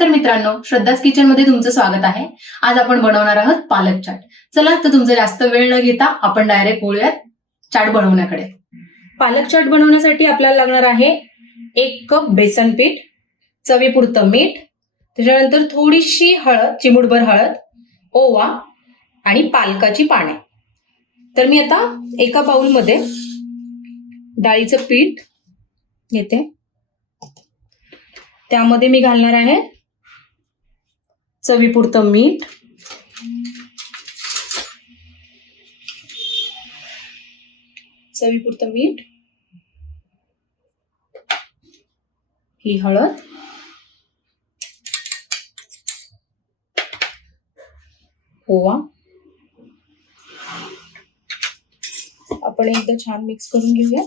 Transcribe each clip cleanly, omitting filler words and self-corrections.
नमस्कार मित्रांनो, श्रद्धाच किचन मध्ये तुमचं स्वागत आहे। आज आपण बनवणार आहोत पालक चाट। चला तर तुमचं जास्त वेळ न घेता आपण डायरेक्ट वळूयात चाट बनवण्याकडे। पालक चाट बनवण्यासाठी आपल्याला लागणार आहे 1 कप बेसन पीठ, चवीपुरतं मीठ, त्याच्यानंतर थोडीशी हळद, चिमूटभर हळद, ओवा आणि पालकाची पाने। तर मी आता एका बाउल मध्ये डाळीचं पीठ घेते, त्यामध्ये मी घालणार आहे चवीपुरतं मीठ, ही हळद, ओवा, आपण एकदा छान मिक्स करून घेऊया।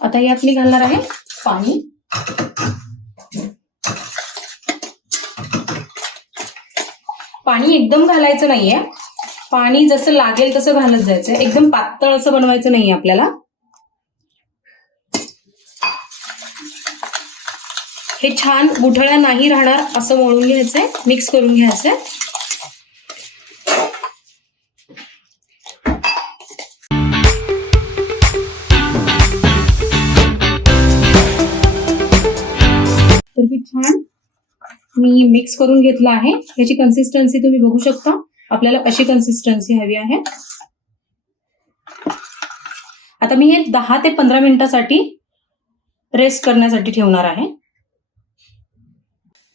आता यात मी घालणार आहे पाणी। पाणी एकदम घालायचं नाहीये, पाणी जसं लागेल तसं घालत जायचं, एकदम पातळ असं बनवायचं नाहीये आपल्याला। हे छान गुठळ्या नाही राहणार असं मळून घ्यायचंय, मिक्स करून घ्यायचंय। तर मी छान मिक्स करून घेतलं आहे। याची कन्सिस्टन्सी तुम्ही बघू शकता, आपल्याला अशी कन्सिस्टन्सी हवी आहे। आता मी हे 10 ते 15 मिनिटांसाठी रेस्ट करण्यासाठी ठेवणार आहे।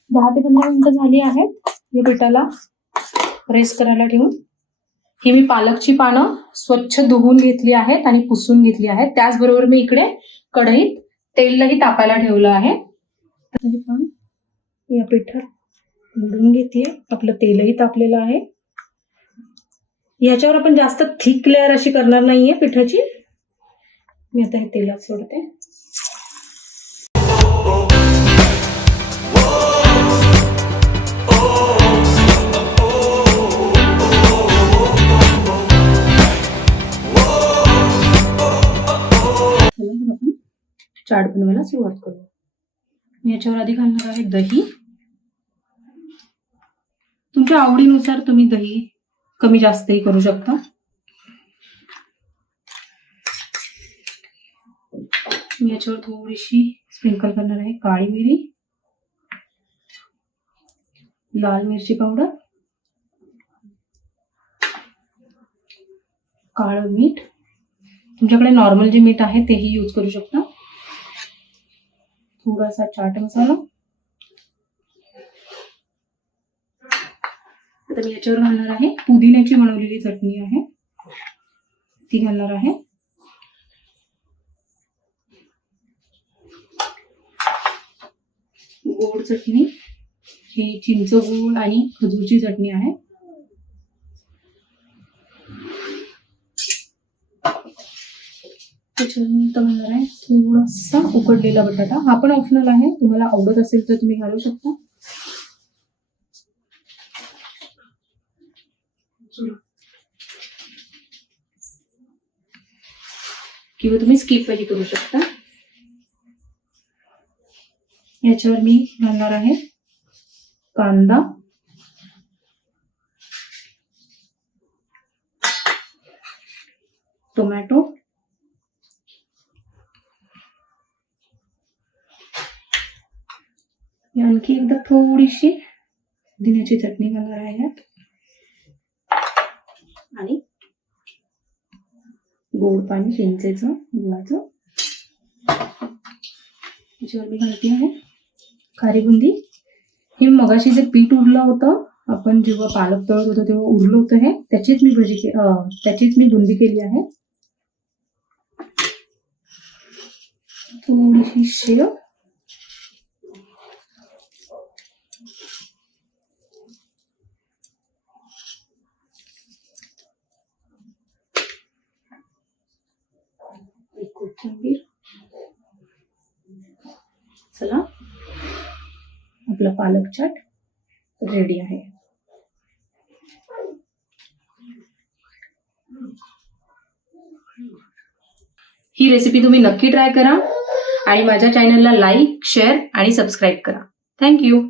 10 ते 15 मिनिटं झाली आहेत या पिठाला रेस्ट करायला ठेवून। ही मी पालकची पानं स्वच्छ धुवून घेतली आहेत आणि पुसून घेतली आहेत। त्याचबरोबर मी इकडे कढईत तेलही तापायला ठेवलं आहे। हे पण या पिठात बुडवून घेते, आपलं तेलही तापलेलं आहे। याच्यावर आपण जास्त थिक लेअर अशी करणार नाहीये पिठाची। मी आता हे तेलात सोडते। आपण चाट बनवायला सुरुवात करू। मी याच्यावर आधी घालणार आहे दही। तुमच्या आवडीनुसार तुम्ही दही कमी जास्तही करू शकता। मी याच्यावर थोडीशी स्प्रिंकल करणार आहे काळी मिरी, लाल मिरची पावडर, काळं मीठ, तुमच्याकडे नॉर्मल जे मीठ आहे तेही यूज करू शकता, थोडासा चाट मसाला। आता मी याच्यावर घालणार आहे पुदिन्याची बनवलेली चटणी आहे, ती घालणार आहे। गोड चटणी, ही चिंच गुळ आणि खजूरची चटणी आहे। त्याच्यावर मी आता घालणार आहे थोडासा उकडलेला बटाटा। हा पण ऑप्शनल आहे, तुम्हाला आवडत असेल तर तुम्ही घालू शकता किंवा तुम्ही स्किपही करू शकता। याच्यावर मी घालणार आहे कांदा, टोमॅटो, आणखी एकदा थोडीशी पुदिन्याची चटणी घालणार आहे यात, आणि गोड पाणी चिंचेचं गुळाचं। त्याच्यावर मी घालते आहे खारी बुंदी। हे मगाशी जे पीठ उरलं होतं, आपण जेव्हा पालक तळत होतो तेव्हा उरलं होतं हे, त्याचीच मी बुंदी केली आहे। थोडीशी शेव, कोथिंबीर। चला, आपला पालक चाट रेडी आहे। ही रेसिपी तुम्ही नक्की ट्राय करा आणि माझ्या चॅनलला लाईक, शेअर आणि सबस्क्राईब करा. थँक्यू.